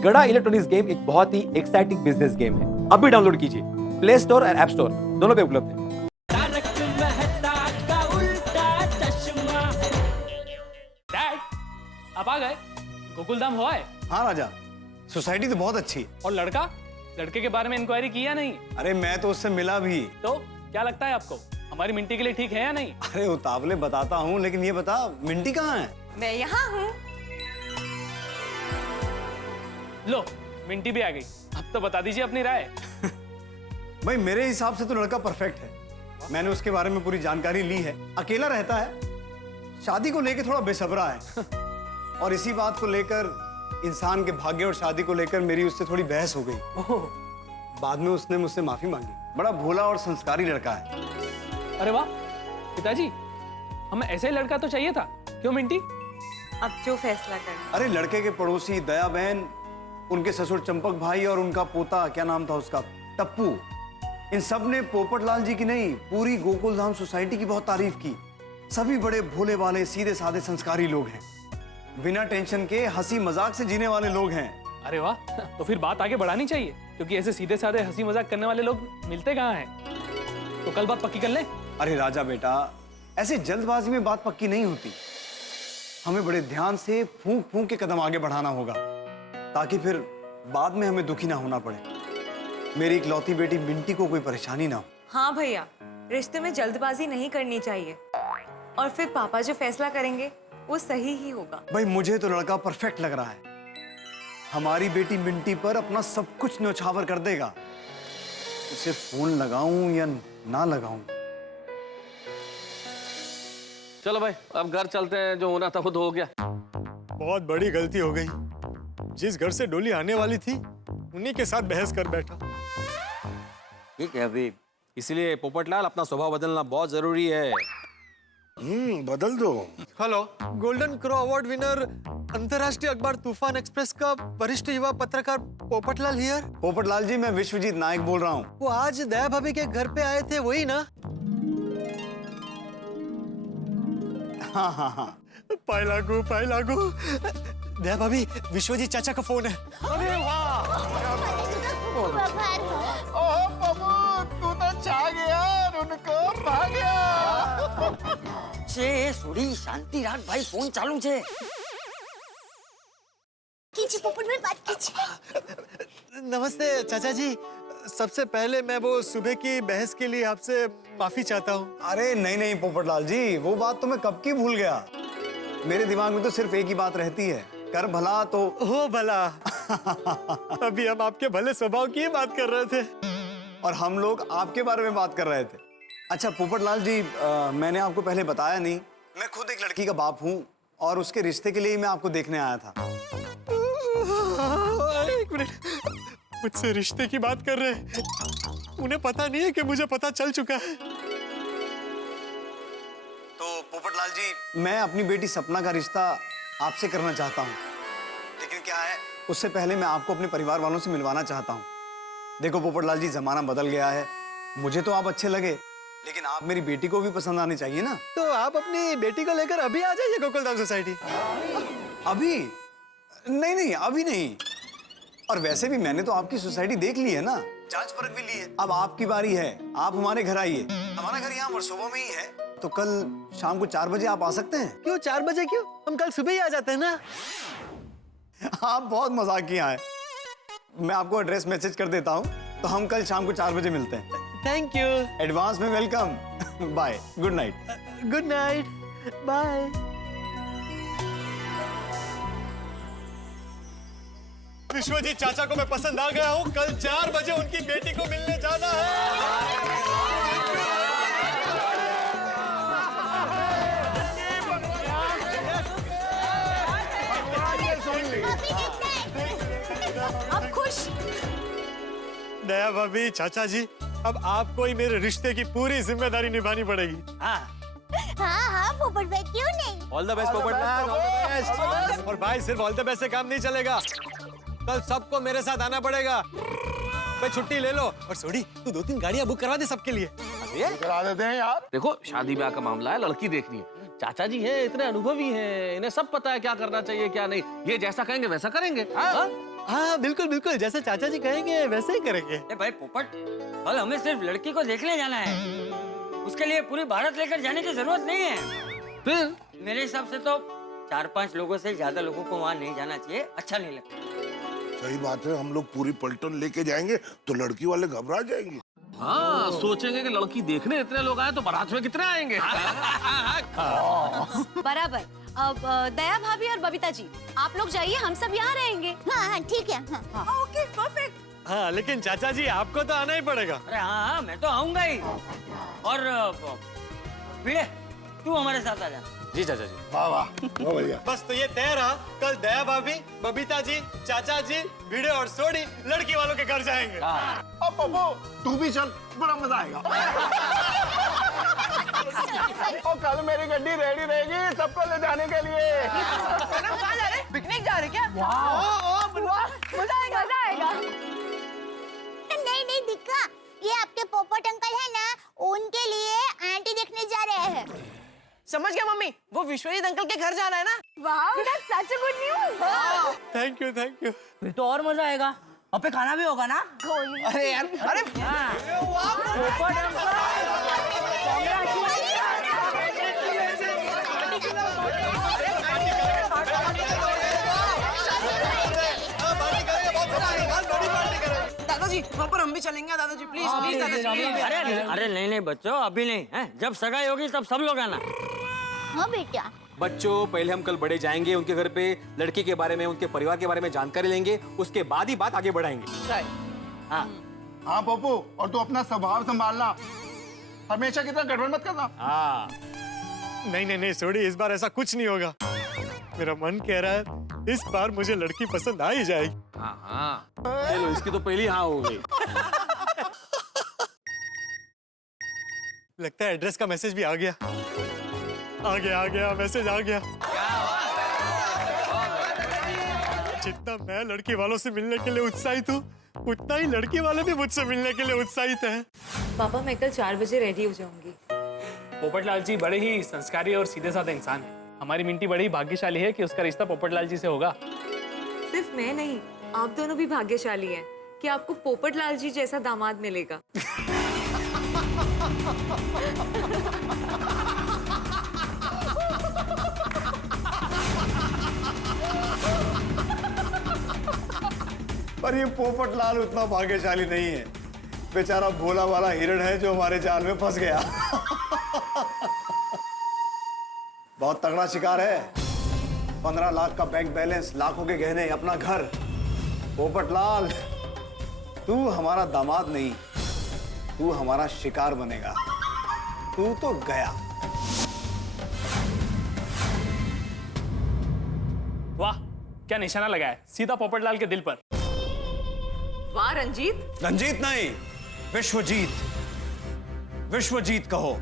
गड़ा electronics game एक बहुत ही एक्साइटिंग बिजनेस गेम है। अभी डाउनलोड कीजिए, प्ले स्टोर और ऐप स्टोर दोनों पे उपलब्ध है। डैड, आप आ गए? गोकुलधाम हुआ है? हाँ राजा, सोसाइटी तो बहुत अच्छी है। और लड़का? लड़के के बारे में इंक्वायरी की या नहीं? अरे मैं तो उससे मिला भी। तो क्या लगता है आपको, हमारी मिंटी के लिए ठीक है या नहीं? अरे उतावले बताता हूँ, लेकिन ये बता मिंटी कहाँ है? मैं यहाँ हूँ। लो, मिंटी भी आ गई। अब तो बता दीजिए अपनी राय। भाई मेरे हिसाब से तो लड़का परफेक्ट है। मैंने उसके बारे में पूरी जानकारी ली है। अकेला रहता है, शादी को लेकर थोड़ा बेसब्रा है और इसी बात को लेकर, इंसान के भाग्य और शादी को लेकर मेरी उससे थोड़ी बहस हो गई। बाद में उसने मुझसे माफी मांगी। बड़ा भोला और संस्कारी लड़का है। अरे वाह पिताजी, हमें ऐसे ही लड़का तो चाहिए था। क्यों मिंटी? अब जो फैसला करना। अरे लड़के के पड़ोसी दया बहन, उनके ससुर चंपक भाई और उनका पोता, क्या नाम था उसका, टप्पू, इन सब ने पोपटलाल जी की नहीं, पूरी गोकुलधाम सोसाइटी की बहुत तारीफ की। सभी बड़े भोले वाले, सीधे साधे, संस्कारी लोग हैं। बिना टेंशन के हंसी मजाक से जीने वाले लोग हैं। अरे वाह, तो फिर बात आगे बढ़ानी चाहिए, क्योंकि ऐसे सीधे साधे हंसी मजाक करने वाले लोग मिलते कहाँ हैं। तो कल बात पक्की कर ले। अरे राजा बेटा, ऐसे जल्दबाजी में बात पक्की नहीं होती। हमें बड़े ध्यान से फूंक फूंक के कदम आगे बढ़ाना होगा, ताकि फिर बाद में हमें दुखी ना होना पड़े। मेरी इकलौती बेटी मिंटी को कोई परेशानी ना हो। हाँ भैया, रिश्ते में जल्दबाजी नहीं करनी चाहिए, और फिर पापा जो फैसला करेंगे वो सही ही होगा। भाई मुझे तो लड़का परफेक्ट लग रहा है। हमारी बेटी मिंटी पर अपना सब कुछ न्यौछावर कर देगा। उसे फोन लगाऊं या ना लगाऊं? चलो भाई, अब घर चलते हैं। जो होना था वो तो हो गया। बहुत बड़ी गलती हो गई। जिस घर से डोली आने वाली थी, उन्हीं के साथ बहस कर बैठा। ठीक है अभी। इसलिए पोपटलाल, अपना स्वभाव बदलना बहुत जरूरी है। बदल दो। Hello, golden crow award winner, अंतर्राष्ट्रीय अखबार तूफान एक्सप्रेस का वरिष्ठ युवा पत्रकार पोपटलाल हियर। पोपटलाल जी, मैं विश्वजीत नायक बोल रहा हूँ। वो आज दया भाभी के घर पे आए थे, वही ना? हाँ हाँ हाँ। पाई लागू। दया भाभी, विश्वजीत चाचा का फोन है। अरे થોડી શાંતિ રાખ ભાઈ, ફોન ચાલુ છે। कीजिए पोपट में बात कीजिए। नमस्ते चाचा जी। सबसे पहले मैं वो सुबह की बहस के लिए आपसे माफी चाहता हूँ। अरे नहीं नहीं पोपटलाल जी, वो बात तो मैं कब की भूल गया। मेरे दिमाग में तो सिर्फ एक ही बात रहती है, कर भला तो हो भला। अभी हम आपके भले स्वभाव की ही बात कर रहे थे, और हम लोग आपके बारे में बात कर रहे थे। अच्छा पोपटलाल जी, मैंने आपको पहले बताया नहीं, मैं खुद एक लड़की का बाप हूँ और उसके रिश्ते के लिए मैं आपको देखने आया था। एक मिनट, मुझसे रिश्ते की बात कर रहे हैं? उन्हें पता नहीं है कि मुझे पता चल चुका है। तो पोपटलाल जी, मैं अपनी बेटी सपना का रिश्ता आपसे करना चाहता हूँ, लेकिन क्या है, उससे पहले मैं आपको अपने परिवार वालों से मिलवाना चाहता हूँ। देखो पोपटलाल जी, जमाना बदल गया है। मुझे तो आप अच्छे लगे, लेकिन आप मेरी बेटी को भी पसंद आने चाहिए ना। तो आप अपनी बेटी को लेकर अभी आ जाइए गोकुलधाम सोसाइटी। अभी नहीं नहीं, अभी नहीं। और वैसे भी मैंने तो आपकी सोसाइटी देख ली है ना, जांच परख भी ली है। अब आपकी बारी है, आप हमारे घर आइए। हमारा घर यहाँ वर्सोवा में ही है, तो कल शाम को 4 बजे आप आ सकते हैं। क्यों 4 बजे? क्यों, हम कल सुबह ही आ जाते हैं ना। आप बहुत मजाकिया हैं। मैं आपको एड्रेस मैसेज कर देता हूँ, तो हम कल शाम को 4 बजे मिलते हैं। Thank you. एडवांस में welcome. Bye, good night. Good night, bye. Vishwajit चाचा को मैं पसंद आ गया हूँ। कल 4 बजे उनकी बेटी को मिलने जाना है। अब खुश? दया भाभी, चाचा जी, अब आपको ही मेरे रिश्ते की पूरी जिम्मेदारी निभानी पड़ेगी। हाँ हाँ पोपट भाई, क्यों नहीं? All the best Popatlal, all the best. और भाई, सिर्फ ऑल द बेस्ट से काम नहीं चलेगा, कल सबको मेरे साथ आना पड़ेगा। भाई छुट्टी ले लो, और सोडी तू 2-3 गाड़ियां बुक करवा दे सबके लिए। करा देते हैं यार। देखो, शादी ब्याह का मामला है, लड़की देखनी है। चाचा जी हैं, इतने अनुभवी हैं, इन्हें सब पता है क्या करना चाहिए क्या नहीं। ये जैसा कहेंगे वैसा करेंगे। हाँ? हाँ बिल्कुल बिल्कुल, जैसे चाचा जी कहेंगे वैसे ही करेंगे। ए भाई पोपट, कल हमें सिर्फ लड़की को देखने जाना है, उसके लिए पूरी भारत लेकर जाने की जरूरत नहीं है। फिर मेरे हिसाब से तो 4-5 लोगों से ज्यादा लोगों को वहाँ नहीं जाना चाहिए, अच्छा नहीं लगता। सही बात है, हम लोग पूरी पलटन लेके जाएंगे तो लड़की वाले घबरा जाएंगे। हाँ, सोचेंगे कि लड़की देखने इतने लोग आए तो बारात में कितने आएंगे। बराबर। अब दया भाभी और बबीता जी, आप लोग जाइए, हम सब यहाँ रहेंगे। हाँ हाँ ठीक है। हाँ। Okay perfect. हाँ लेकिन चाचा जी आपको तो आना ही पड़ेगा। अरे हाँ, मैं तो आऊंगा ही। और भिड़े, तू हमारे साथ आ जा। जी चाचा जी। वाह वाह, वाह भैया। बस तो ये तय रहा, कल दया भाभी, बबीता जी, चाचा जी, भिड़े और सोडी लड़की वालों के घर जाएंगे। अब पप्पू तू भी चल, बड़ा मजा आएगा। और कल मेरी गड्डी रेडी रहेगी सबको ले जाने के लिए। कहाँ जा रहे? पिकनिक जा रहे क्या? मजा आएगा, मजा आएगा। नहीं नहीं दिक्का, ये आपके पोपट अंकल है ना, उनके लिए आंटी देखने जा रहे हैं। समझ गया मम्मी, वो विश्वजीत अंकल के घर जाना है ना। वाह, that's such a good news. Thank you thank you. फिर तो और मजा आएगा, वहाँ पे खाना भी होगा ना। अरे यार, अरे दादाजी, वहाँ पर हम भी चलेंगे। दादाजी प्लीज प्लीज दादाजी। अरे अरे नहीं नहीं बच्चों, अभी नहीं है, जब सगाई होगी तब सब लोग आना। हाँ बेटा। बच्चों, पहले हम कल बड़े जाएंगे उनके घर पे, लड़की के बारे में, उनके परिवार के बारे में जानकारी लेंगे, उसके बाद ही बात आगे बढ़ाएंगे। हाँ हाँ पप्पू, और तू अपना स्वभाव संभालना, हमेशा की तरह गड़बड़ मत करना। हाँ, नहीं नहीं नहीं सोडी, इस बार ऐसा कुछ नहीं होगा। मेरा मन कह रहा है इस बार मुझे लड़की पसंद आ ही जाएगी। हाँ हाँ, चलो इसकी तो पहली हाँ हो गई। लगता है एड्रेस का मैसेज भी आ गया। आ गया मैसेज आ गया। जितना मैं लड़की वालों से मिलने के लिए उत्साहित हूँ, उतना ही लड़की वाले भी मुझसे मिलने के लिए उत्साहित हैं। पापा, मैं कल 4 बजे रेडी हो जाऊंगी। पोपटलाल जी बड़े ही संस्कारी और सीधे साधे इंसान हैं। हमारी मिंटी बड़ी ही भाग्यशाली है कि उसका रिश्ता पोपटलाल जी से होगा। सिर्फ मैं नहीं, आप दोनों भी भाग्यशाली हैं कि आपको पोपटलाल जी जैसा दामाद मिलेगा। पर ये पोपटलाल उतना भाग्यशाली नहीं है, बेचारा भोला वाला हिरण है जो हमारे जाल में फंस गया। बहुत तगड़ा शिकार है, 15 लाख का बैंक बैलेंस, लाखों के गहने, अपना घर। पोपटलाल, तू हमारा दामाद नहीं, तू हमारा शिकार बनेगा। तू तो गया। वाह, क्या निशाना लगाया, सीधा पोपटलाल के दिल पर। वाह रंजीत। रंजीत नहीं, विश्वजीत, विश्वजीत कहो।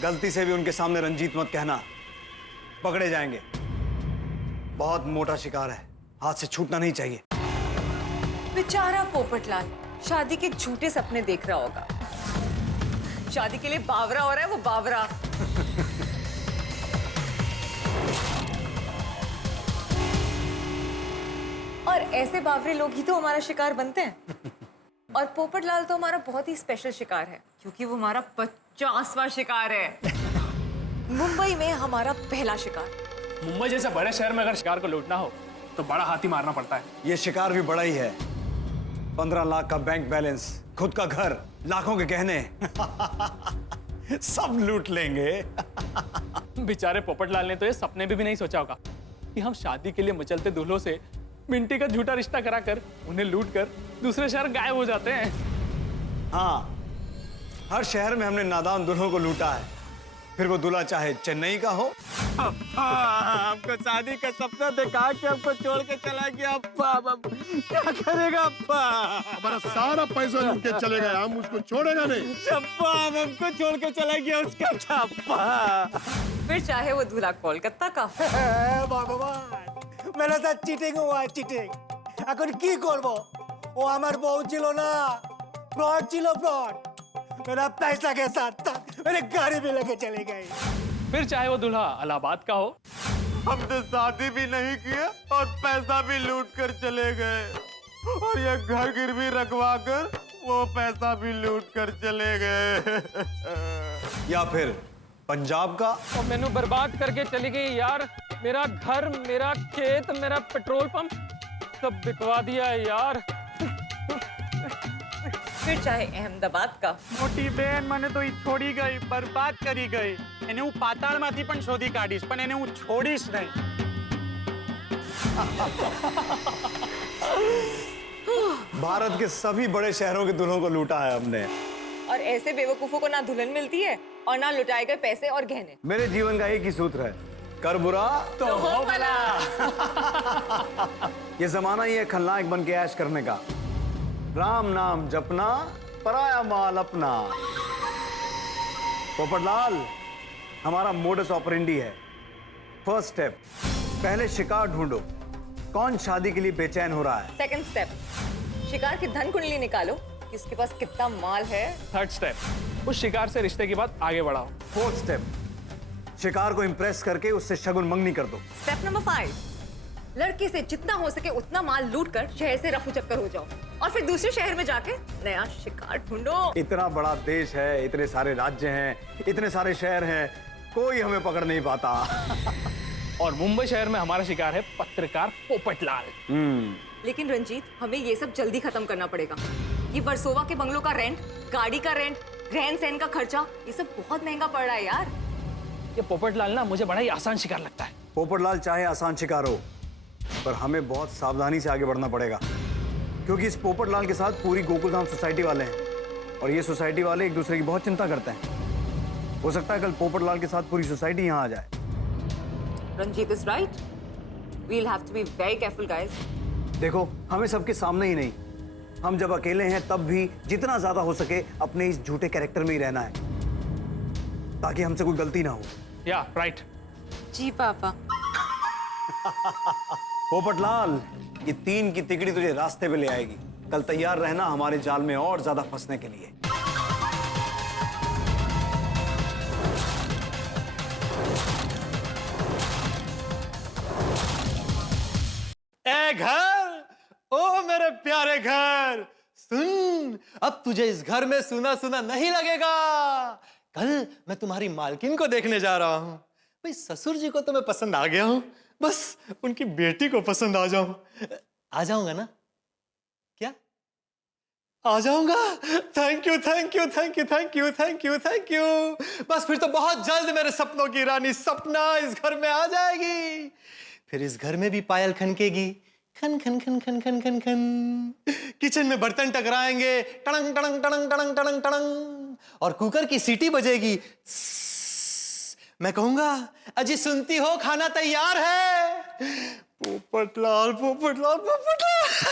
गलती से भी उनके सामने रंजीत मत कहना, पकड़े जाएंगे। बहुत मोटा शिकार है, हाथ से छूटना नहीं चाहिए। बेचारा पोपटलाल शादी के झूठे सपने देख रहा होगा। शादी के लिए बावरा हो रहा है वो, बावरा। और ऐसे बावरे लोग ही तो हमारा शिकार बनते हैं। और पोपटलाल तो हमारा बहुत ही स्पेशल शिकार है, क्योंकि वो हमारा 50वां शिकार है। मुंबई में हमारा पहला शिकार। मुंबई जैसे बड़े शहर में अगर शिकार को लूटना हो तो बड़ा हाथी मारना पड़ता है। ये शिकार भी बड़ा ही है, 15 लाख का बैंक बैलेंस, खुद का घर, लाखों के गहने। सब लूट लेंगे। बेचारे पोपटलाल ने तो ये सपने भी नहीं सोचा होगा कि हम शादी के लिए मचलते दूल्हों से मिंटी का झूठा रिश्ता कराकर उन्हें लूट कर दूसरे शहर गायब हो जाते हैं। हाँ, हर शहर में हमने नादान दुल्हों को लूटा है, फिर वो दूल्हा चाहे चेन्नई का हो। आपको शादी का सपना देखा कि हमको छोड़ के चला गया अप्पा। अब क्या करेगा अप्पा? हमारा सारा पैसा लूट के चले गए, हम उसको छोड़ेगा नहीं। अप्पा हमको छोड़ के चला गया, उसका क्या अप्पा? फिर चाहे वो दूल्हा कोलकाता का। भगवान मेरे साथ চিটিং हुआ চিটিং এখন কি করব ও আমার বউ ছিল না फ्रॉड ছিল फ्रॉड मेरा पैसा के साथ था मेरे गाड़ी भी लेके चले गए फिर चाहे वो दूल्हा इलाहाबाद का हो। हमने शादी भी नहीं किया और पैसा भी लूट कर चले गए और ये घर गिरवी रखवा कर वो पैसा भी लूट कर चले गए। या फिर पंजाब का। और मैंने बर्बाद करके चली गई यार, मेरा घर, मेरा खेत, मेरा पेट्रोल पंप सब बिकवा दिया है यार। फिर चाहे अहमदाबाद का। મોટી બેન મને તો ઈ છોડી ગઈ, બરબાદ કરી ગઈ। એને હું પાતાળમાંથી પણ શોધી કાઢીશ, પણ એને હું છોડીશ નહીં। भारत के सभी बड़े शहरों के दुल्हों को लूटा है हमने। और ऐसे बेवकूफों को ना दुल्हन मिलती है और ना लुटाए गए पैसे और गहने। मेरे जीवन का एक ही सूत्र है, कर बुरा तो हो भला। ये जमाना ही है खलनायक बन के ऐश करने का। राम नाम जपना, पराया माल अपना। पोपटलाल, हमारा मोडस ऑपरेंडी है। फर्स्ट स्टेप, पहले शिकार ढूंढो। कौन शादी के लिए बेचैन हो रहा है? सेकंड स्टेप, शिकार की धन कुंडली निकालो कि उसके पास कितना माल है। थर्ड स्टेप, उस शिकार से रिश्ते की बात आगे बढ़ाओ। फोर्थ स्टेप, शिकार को इंप्रेस करके उससे शगुन मंगनी कर दो। स्टेप नंबर 5, लड़के से जितना हो सके उतना माल लूट कर शहर से रफू चक्कर हो जाओ और फिर दूसरे शहर में जाके नया शिकार ढूंढो। इतना बड़ा देश है, इतने सारे राज्य हैं, इतने सारे शहर हैं, कोई हमें पकड़ नहीं पाता। और मुंबई शहर में हमारा शिकार है पत्रकार पोपटलाल। लेकिन रंजीत, हमें ये सब जल्दी खत्म करना पड़ेगा। ये वर्सोवा के बंगलों का रेंट, गाड़ी का रेंट, रहन सहन का खर्चा, ये सब बहुत महंगा पड़ रहा है यार। ये पोपटलाल ना मुझे बड़ा ही आसान शिकार लगता है। पोपटलाल चाहे आसान शिकार हो, पर हमें बहुत सावधानी से आगे बढ़ना पड़ेगा, क्योंकि इस पोपटलाल के साथ पूरी गोकुलधाम सोसाइटी वाले हैं और ये सोसाइटी वाले एक दूसरे की बहुत चिंता करते हैं। हो सकता है कल पोपटलाल के साथ पूरी सोसाइटी यहाँ आ जाए। Ranjit is right, we'll have to be very careful guys. देखो, हमें सबके सामने ही नहीं, हम जब अकेले हैं तब भी जितना ज्यादा हो सके अपने इस झूठे कैरेक्टर में ही रहना है, ताकि हमसे कोई गलती ना हो। या राइट। जी पापा। पोपटलाल, ये 3 की तिकड़ी तुझे रास्ते पे ले आएगी। कल तैयार रहना हमारे जाल में और ज्यादा फंसने के लिए। ए घर, ओ मेरे प्यारे घर, सुन, अब तुझे इस घर में सुना सुना नहीं लगेगा। कल मैं तुम्हारी मालकिन को देखने जा रहा हूँ। भाई ससुर जी को तो मैं पसंद आ गया हूँ, बस उनकी बेटी को पसंद आ जाऊं। आ जाऊंगा ना? क्या आ जाऊंगा? Thank you thank you thank you thank you thank you thank you. बस फिर तो बहुत जल्द मेरे सपनों की रानी सपना इस घर में आ जाएगी। फिर इस घर में भी पायल खनकेगी, खन खन खन खन खन खन खन। किचन में बर्तन टकराएंगे, टड़ंग टड़ंग टड़ंग टड़ंग टड़ंग टड़ंग, और कुकर की सीटी बजेगी। मैं कहूंगा, अजी सुनती हो, खाना तैयार है। पोपटलाल पोपटलाल पोपटलाल।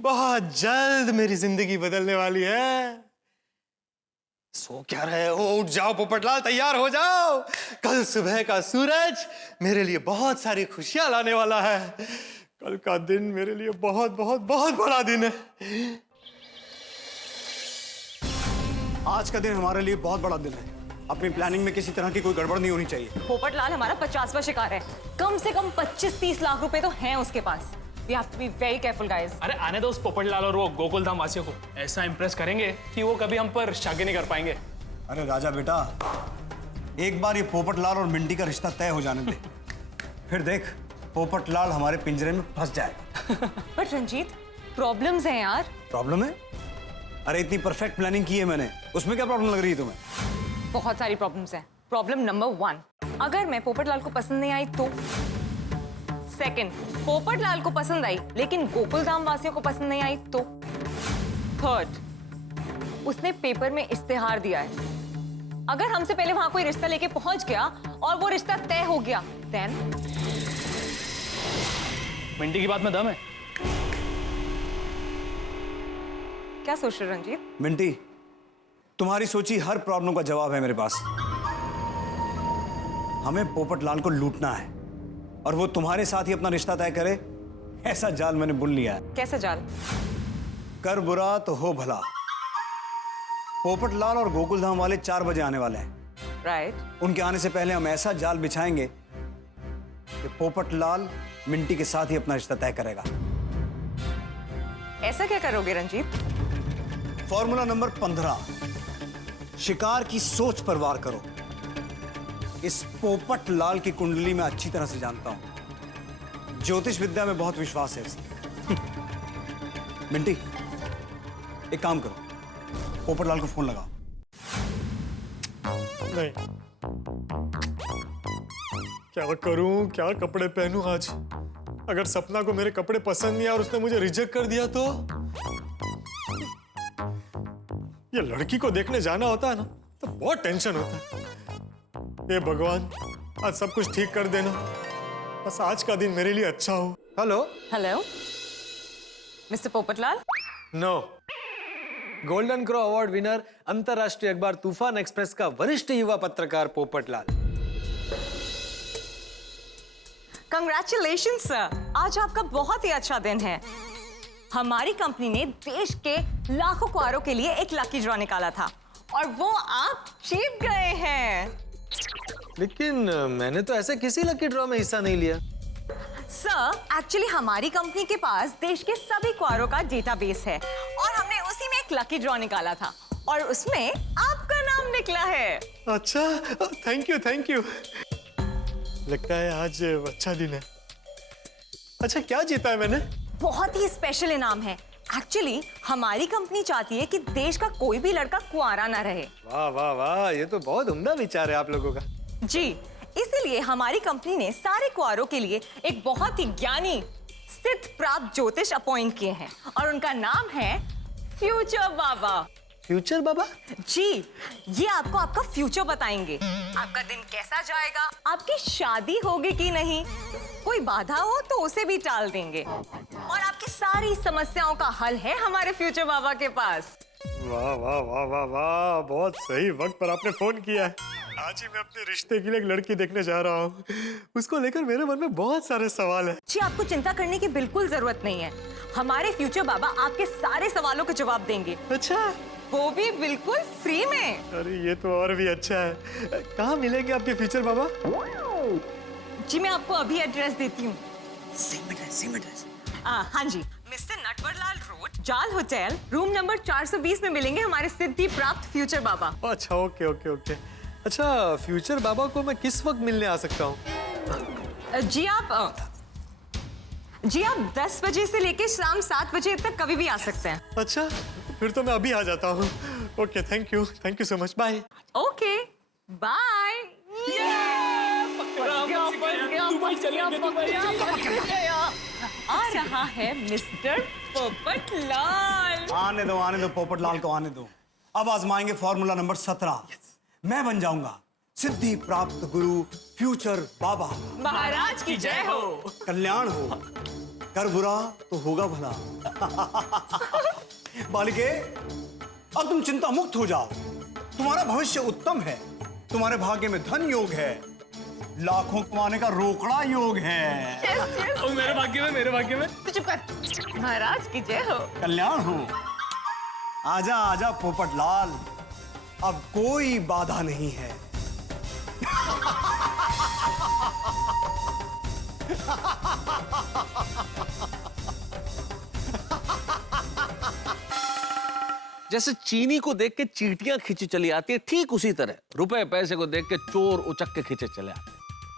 बहुत जल्द मेरी जिंदगी बदलने वाली है। सो क्या रहे हो, उठ जाओ पोपटलाल, तैयार हो जाओ। कल सुबह का सूरज मेरे लिए बहुत सारी खुशियां लाने वाला है। कल का दिन मेरे लिए बहुत बहुत बहुत बड़ा दिन है। आज का दिन हमारे लिए बहुत बड़ा दिन है। अपनी प्लानिंग में किसी तरह की कोई गड़बड़ नहीं होनी चाहिए। पोपटलाल हमारा 50वां शिकार है। कम से कम 25-30 लाख रुपए तो हैं उसके पास। We have to be very careful, guys. अरे आने दो उस पोपटलाल और वो गोकुलधाम वासियों को। ऐसा इंप्रेस करेंगे कि वो कभी हम पर शक नहीं कर पाएंगे। अरे राजा बेटा, एक बार ये पोपटलाल और मिंटी का रिश्ता तय हो जाने दे, फिर देख पोपटलाल हमारे पिंजरे में फंस जाएगा। बट रंजीत, प्रॉब्लम्स हैं यार। प्रॉब्लम है? अरे इतनी परफेक्ट प्लानिंग की है मैंने, उसमें क्या प्रॉब्लम लग रही है तुम्हें? बहुत सारी प्रॉब्लम्स हैं। प्रॉब्लम नंबर 1, अगर मैं पोपटलाल को पसंद नहीं आई तो। सेकंड, पोपटलाल को पसंद आई लेकिन गोकुलधाम वासियों को पसंद नहीं आई तो। थर्ड, उसने पेपर में इश्तिहार दिया है अगर हमसे पहले वहां कोई रिश्ता लेके पहुंच गया और वो रिश्ता तय हो गया, देन मिंटी की बात में दम है। क्या सोच रहे हो रंजीत? मिंटी, तुम्हारी सोची हर प्रॉब्लम का जवाब है मेरे पास। हमें पोपटलाल को लूटना है और वो तुम्हारे साथ ही अपना रिश्ता तय करे, ऐसा जाल मैंने बुन लिया है। कैसा जाल? कर बुरा तो हो भला। पोपटलाल और गोकुलधाम वाले 4 बजे आने वाले हैं। राइट। उनके आने से पहले हम ऐसा जाल बिछाएंगे कि पोपटलाल मिंटी के साथ ही अपना रिश्ता तय करेगा। ऐसा क्या करोगे रंजीत? फॉर्मूला नंबर 15, शिकार की सोच पर वार करो। इस पोपटलाल की कुंडली में अच्छी तरह से जानता हूं, ज्योतिष विद्या में बहुत विश्वास है इसे। मिंटी, एक काम करो, पोपटलाल को फोन लगाओ। नहीं, क्या करूं, क्या कपड़े पहनूं आज? अगर सपना को मेरे कपड़े पसंद नहीं आए और उसने मुझे रिजेक्ट कर दिया तो? ये लड़की को देखने जाना होता है ना तो बहुत टेंशन होता है। ये भगवान, आज सब कुछ ठीक कर देना, बस आज का दिन मेरे लिए अच्छा हो। Hello. Hello mister Popatlal. No. Golden crow award winner, अंतरराष्ट्रीय अखबार तूफान एक्सप्रेस का वरिष्ठ युवा पत्रकार पोपटलाल। कंग्रेचुलेशन सर, आज आपका बहुत ही अच्छा दिन है। हमारी कंपनी ने देश के लाखों कुंवारों के लिए एक लकी ड्रॉ निकाला था और वो आप जीत गए हैं। लेकिन मैंने तो ऐसे किसी लकी ड्रॉ में हिस्सा नहीं लिया। सर, एक्चुअली हमारी कंपनी के पास देश के सभी कुंवारों का डेटाबेस है और हमने उसी में एक लकी ड्रॉ निकाला था और उसमें आपका नाम निकला है। अच्छा, थैंक यू थैंक यू। लगता है आज अच्छा दिन है। अच्छा, क्या जीता है मैंने? बहुत ही स्पेशल इनाम है। एक्चुअली हमारी कंपनी चाहती है कि देश का कोई भी लड़का कुंवारा ना रहे। वाह वाह वाह, ये तो बहुत उम्दा विचार है आप लोगों का। जी, इसीलिए हमारी कंपनी ने सारे कुंवारों के लिए एक बहुत ही ज्ञानी सिद्ध प्राप्त ज्योतिष अपॉइंट किए हैं और उनका नाम है फ्यूचर बाबा। फ्यूचर बाबा? जी, ये आपको आपका फ्यूचर बताएंगे। आपका दिन कैसा जाएगा, आपकी शादी होगी कि नहीं, कोई बाधा हो तो उसे भी टाल देंगे और आपकी सारी समस्याओं का हल है हमारे फ्यूचर बाबा के पास। वाह वाह वाह वाह वाह, बहुत सही वक्त पर आपने फोन किया है। आज ही मैं अपने रिश्ते के लिए एक लड़की देखने जा रहा हूँ। उसको लेकर मेरे मन में बहुत सारे सवाल हैं। जी, आपको चिंता करने की बिल्कुल जरूरत नहीं है। हमारे फ्यूचर बाबा आपके सारे सवालों के जवाब देंगे। अच्छा, वो भी बिल्कुल फ्री में। अरे ये तो और भी अच्छा है। कहाँ मिलेंगे आपके फ्यूचर बाबा? जी, मैं आपको अभी एड्रेस देती हूँ। Same address. हाँ जी, मिस्टर नटवरलाल रोड, जाल होटल, रूम नंबर 420 में मिलेंगे हमारे सिद्धि प्राप्त फ्यूचर बाबा। अच्छा, ओके ओके ओके। अच्छा, फ्यूचर बाबा को मैं किस वक्त मिलने आ सकता हूँ? जी आप 10 बजे से लेके शाम 7 बजे तक कभी भी आ सकते हैं। अच्छा, फिर तो मैं अभी आ जाता हूँ। Okay, thank you so much, bye. Okay, bye. आ रहा है मिस्टर पोपटलाल। आने दो पोपटलाल को आने दो। अब आजमाएंगे फॉर्मूला नंबर 17। मैं बन जाऊंगा सिद्धि प्राप्त गुरु फ्यूचर बाबा। महाराज की जय हो। कल्याण हो, कर बुरा तो होगा भला। बालिके, अब तुम चिंता मुक्त हो जाओ। तुम्हारा भविष्य उत्तम है, तुम्हारे भाग्य में धन योग है, लाखों कमाने का रोकड़ा योग है। और मेरे भाग्य में चुप कर। महाराज की जय हो। कल्याण हो। आजा आजा पोपटलाल, अब कोई बाधा नहीं है। जैसे चीनी को देख के चींटियां खींची चली आती है, ठीक उसी तरह रुपए पैसे को देख के चोर उचक के खींचे चले आते हैं।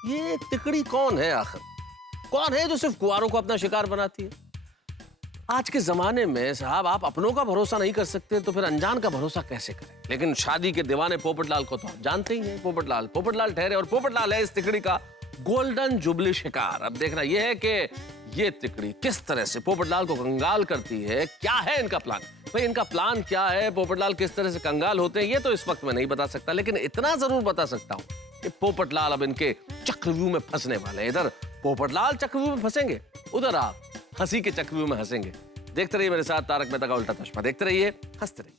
ये तिकड़ी कौन है आखिर? कौन है जो सिर्फ कुंवारों को अपना शिकार बनाती है? आज के जमाने में साहब, आप अपनों का भरोसा नहीं कर सकते तो फिर अनजान का भरोसा कैसे करें? लेकिन शादी के दीवाने पोपटलाल को तो आप जानते ही हैं। पोपटलाल ठहरे और पोपटलाल है इस तिकड़ी का गोल्डन जुबली शिकार। अब देखना यह है कि ये तिकड़ी किस तरह से पोपटलाल को कंगाल करती है, क्या है इनका प्लान, भाई इनका प्लान क्या है, पोपटलाल किस तरह से कंगाल होते हैं, ये तो इस वक्त मैं नहीं बता सकता, लेकिन इतना जरूर बता सकता हूँ कि पोपटलाल अब इनके चक्रव्यूह में फंसने वाले हैं। इधर पोपटलाल चक्रव्यूह में फंसेंगे, उधर आप हंसी के चक्रव्यूह में हंसेंगे। देखते रहिए मेरे साथ तारक मेहता का उल्टा चश्मा, देखते रहिए, हंसते रहिए।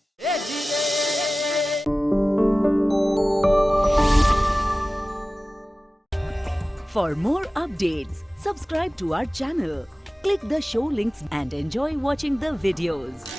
For more updates, subscribe to our channel, click the show links and enjoy watching the videos.